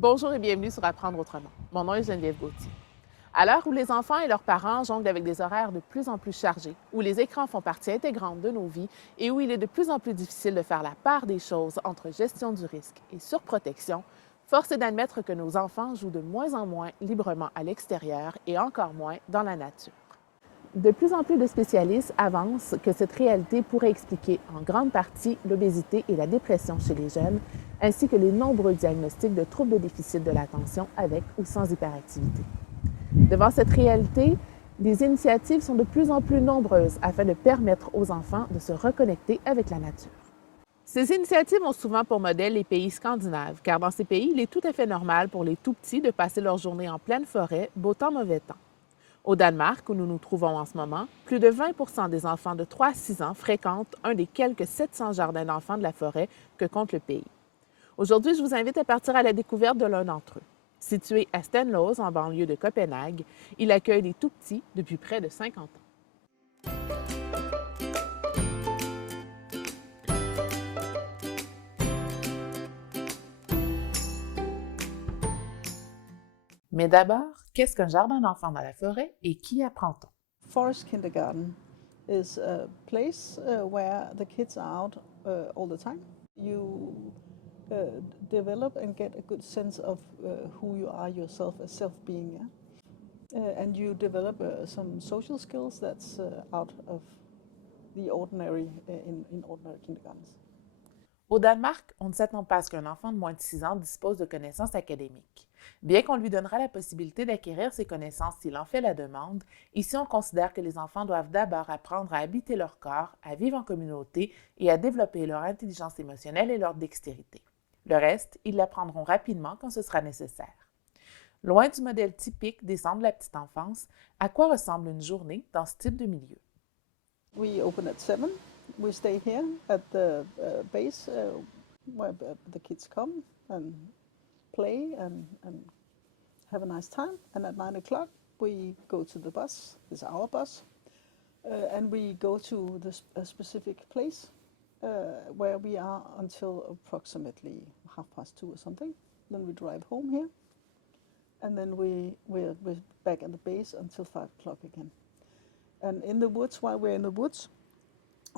Bonjour et bienvenue sur Apprendre autrement. Mon nom est Geneviève Gauthier. À l'heure où les enfants et leurs parents jonglent avec des horaires de plus en plus chargés, où les écrans font partie intégrante de nos vies et où il est de plus en plus difficile de faire la part des choses entre gestion du risque et surprotection, force est d'admettre que nos enfants jouent de moins en moins librement à l'extérieur et encore moins dans la nature. De plus en plus de spécialistes avancent que cette réalité pourrait expliquer en grande partie l'obésité et la dépression chez les jeunes, ainsi que les nombreux diagnostics de troubles de déficit de l'attention avec ou sans hyperactivité. Devant cette réalité, les initiatives sont de plus en plus nombreuses afin de permettre aux enfants de se reconnecter avec la nature. Ces initiatives ont souvent pour modèle les pays scandinaves, car dans ces pays, il est tout à fait normal pour les tout-petits de passer leur journée en pleine forêt, beau temps, mauvais temps. Au Danemark, où nous nous trouvons en ce moment, plus de 20 des enfants de 3 à 6 ans fréquentent un des quelques 700 jardins d'enfants de la forêt que compte le pays. Aujourd'hui, je vous invite à partir à la découverte de l'un d'entre eux. Situé à Stenløse, en banlieue de Copenhague, il accueille les tout-petits depuis près de 50 ans. Mais d'abord, qu'est-ce qu'un jardin d'enfants dans la forêt et qui apprend-on? Forest kindergarten is a place where the kids are out all the time. You develop and get a good sense of who you are yourself as self-being, yeah? And you develop some social skills that's out of the ordinary in ordinary kindergartens. Au Danemark, on ne s'attend pas à ce qu'un enfant de moins de 6 ans dispose de connaissances académiques. Bien qu'on lui donnera la possibilité d'acquérir ces connaissances s'il en fait la demande, ici on considère que les enfants doivent d'abord apprendre à habiter leur corps, à vivre en communauté et à développer leur intelligence émotionnelle et leur dextérité. Le reste, ils l'apprendront rapidement quand ce sera nécessaire. Loin du modèle typique des centres de la petite enfance, à quoi ressemble une journée dans ce type de milieu? We open at 7. We stay here at the base where the kids come and play and have a nice time. And at 9 o'clock, we go to the bus. It's our bus. And we go to a specific place where we are until approximately 2:30 or something. Then we drive home here. And then we're back at the base until 5 o'clock again. And in the woods, while we're in the woods,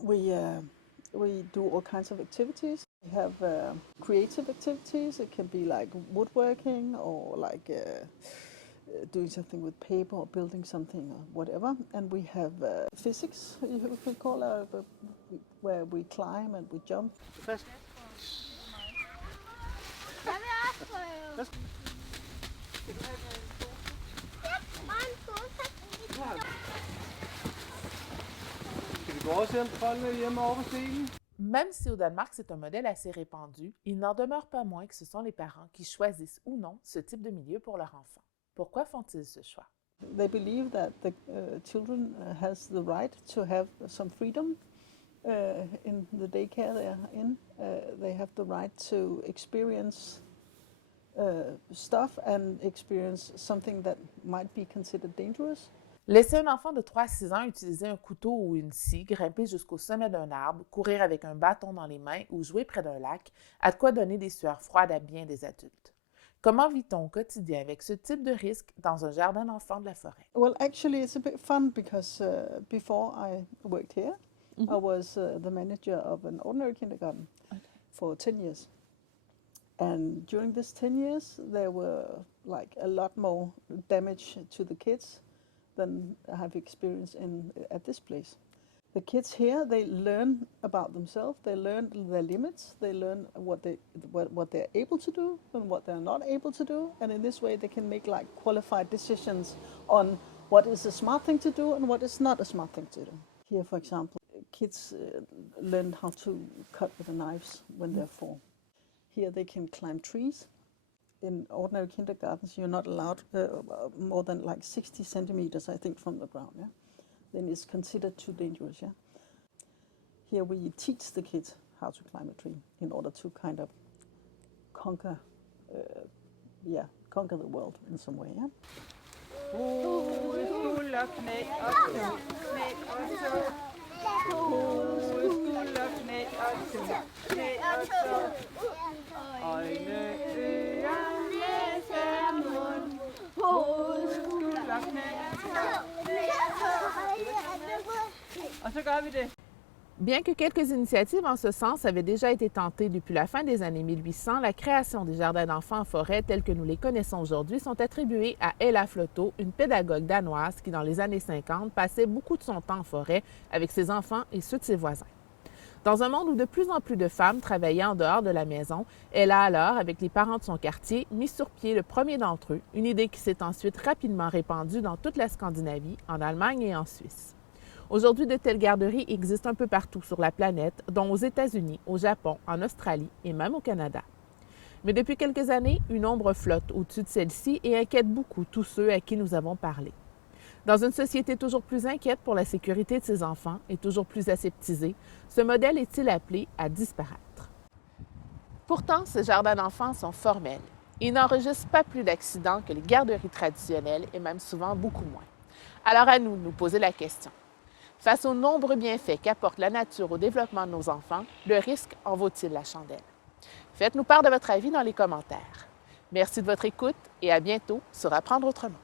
we do all kinds of activities. We have creative activities. It can be like woodworking or like doing something with paper or building something or whatever. And we have physics, you could call it, where we climb and we jump. Même si au Danemark c'est un modèle assez répandu, il n'en demeure pas moins que ce sont les parents qui choisissent ou non ce type de milieu pour leur enfant. Pourquoi font-ils ce choix? They believe that the children has the right to have some freedom in the daycare they are in. They have the right to experience stuff and experience something that might be considered dangerous. Laisser un enfant de 3 à 6 ans utiliser un couteau ou une scie, grimper jusqu'au sommet d'un arbre, courir avec un bâton dans les mains ou jouer près d'un lac a de quoi donner des sueurs froides à bien des adultes. Comment vit-on au quotidien avec ce type de risque dans un jardin d'enfants de la forêt? Well, actually, it's a bit fun because before I worked here, I was the manager of an ordinary kindergarten for 10 years. And during this 10 years, there were like a lot more damage to the kids than I have experienced at this place. The kids here, they learn about themselves, they learn their limits, they learn what they're able to do and what they're not able to do, and in this way they can make like qualified decisions on what is a smart thing to do and what is not a smart thing to do. Here, for example, kids learn how to cut with the knives when they're 4. Here they can climb trees. In ordinary kindergartens, you're not allowed more than like 60 centimeters, I think, from the ground. Yeah, then it's considered too dangerous. Yeah. Here we teach the kids how to climb a tree in order to kind of conquer the world in some way. Yeah. Bien que quelques initiatives en ce sens avaient déjà été tentées depuis la fin des années 1800, la création des jardins d'enfants en forêt tels que nous les connaissons aujourd'hui sont attribués à Ella Flotto, une pédagogue danoise qui, dans les années 50, passait beaucoup de son temps en forêt avec ses enfants et ceux de ses voisins. Dans un monde où de plus en plus de femmes travaillaient en dehors de la maison, elle a alors, avec les parents de son quartier, mis sur pied le premier d'entre eux, une idée qui s'est ensuite rapidement répandue dans toute la Scandinavie, en Allemagne et en Suisse. Aujourd'hui, de telles garderies existent un peu partout sur la planète, dont aux États-Unis, au Japon, en Australie et même au Canada. Mais depuis quelques années, une ombre flotte au-dessus de celle-ci et inquiète beaucoup tous ceux à qui nous avons parlé. Dans une société toujours plus inquiète pour la sécurité de ses enfants et toujours plus aseptisée, ce modèle est-il appelé à disparaître? Pourtant, ces jardins d'enfants sont formels. Ils n'enregistrent pas plus d'accidents que les garderies traditionnelles et même souvent beaucoup moins. Alors à nous de nous poser la question. Face aux nombreux bienfaits qu'apporte la nature au développement de nos enfants, le risque en vaut-il la chandelle? Faites-nous part de votre avis dans les commentaires. Merci de votre écoute et à bientôt sur Apprendre autrement.